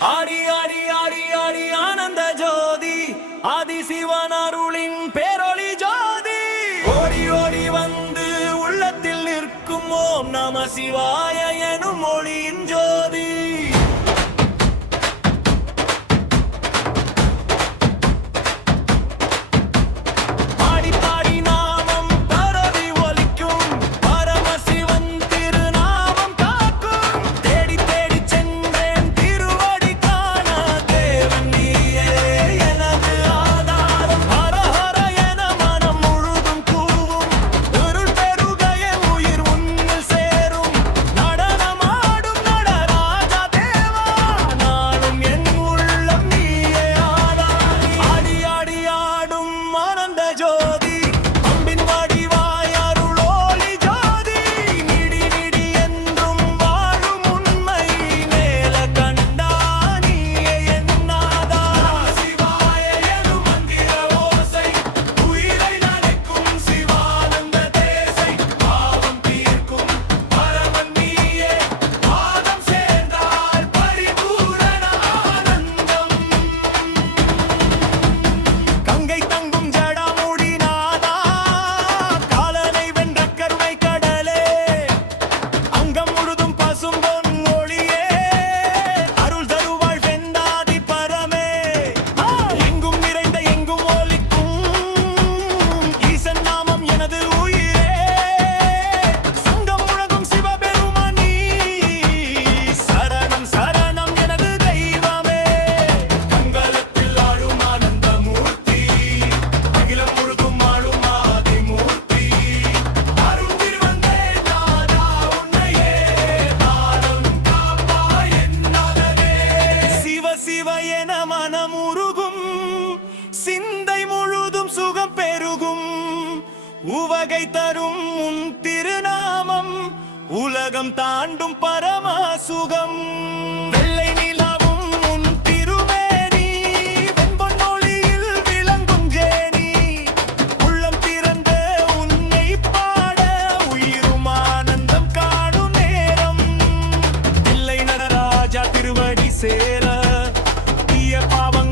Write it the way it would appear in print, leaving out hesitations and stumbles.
ஆடி ஆடி ஆடி ஆடி ஆனந்த ஜோதி ஆதி சிவன் அருளின் பேரொளி ஜோதி ஓடி ஓடி வந்து உள்ளத்தில் நிற்கும் ஓம் நம சிவாய எனும் மொழியின் ஜோதி. சிந்தை முழுதும் சுகம் பெருகும் உவகை தரும் உன் திருநாமம் உலகம் தாண்டும் பரம சுகம். வெள்ளை நிலாவும் உன் திருமேனி வெண்பொன்னொளியில் விளங்கும் ஜேனி உள்ளம் திறந்த உன்னை பாட உயிரும் ஆனந்தம் காணும் நேரம். இல்லை நடராஜா திருவடி சேர தீய பாவம்